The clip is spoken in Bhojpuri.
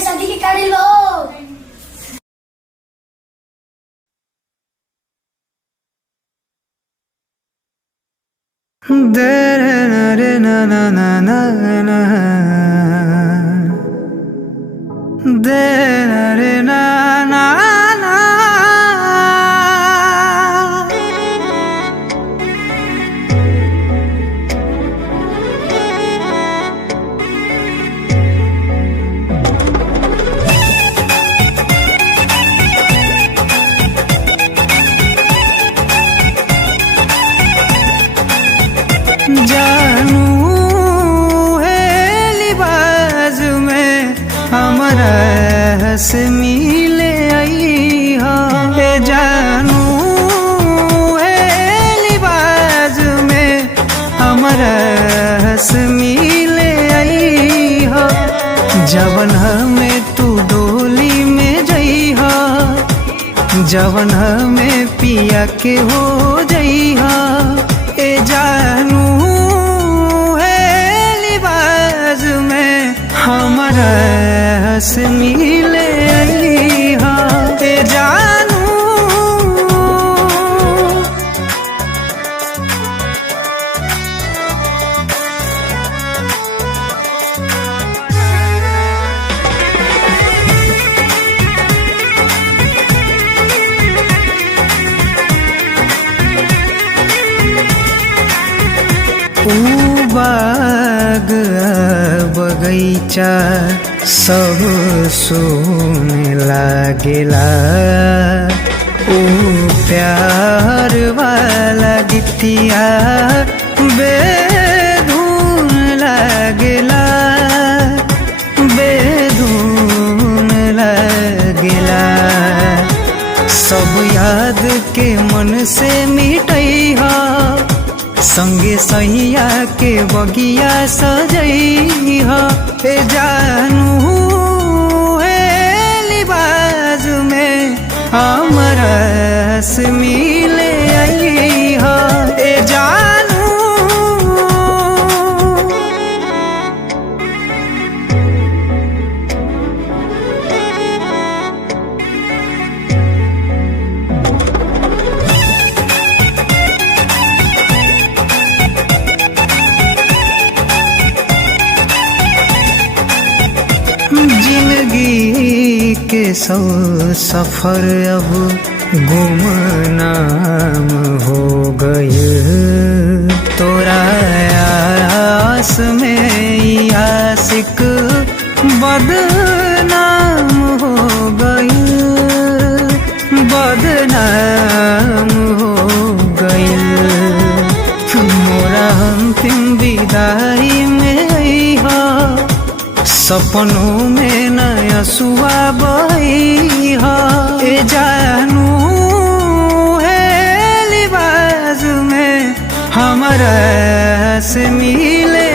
पैसा दी के काढ़ी लो। दे ना रे ना ना ना ना ना दे ना रे ना ना ना जानू है लिबाज में हमारा हंस मिले आई हो। जानू है लिबाज में हमारा हंस मिले आई हो। जवन हमें तू डोली में जई हो, जवन हमें पिया के हो जई हो। ए जानू हमारा हंस मिले आई हा। ए जानू बाग बगैचा सब सोने लागेला। ओ प्यार वाला गीतिया बेधुन लागेला, बेधुन लागेला। सब याद के मन से मिटैहा, संगे सैया के बगिया सजैहा। ए जानू है लिबाज में हमारा हंस मिले आई हा। ए जानू जिंदगी के सौ सफर अब गुमनाम हो गए। तोरा आस में आशिक बदनाम हो गए, बदनाम हो गए। मोरा अंतिम विदाई में हो, सपनों में नया सुआ बही हो। ए जानू है लिबाज में हमारा हंस मिले।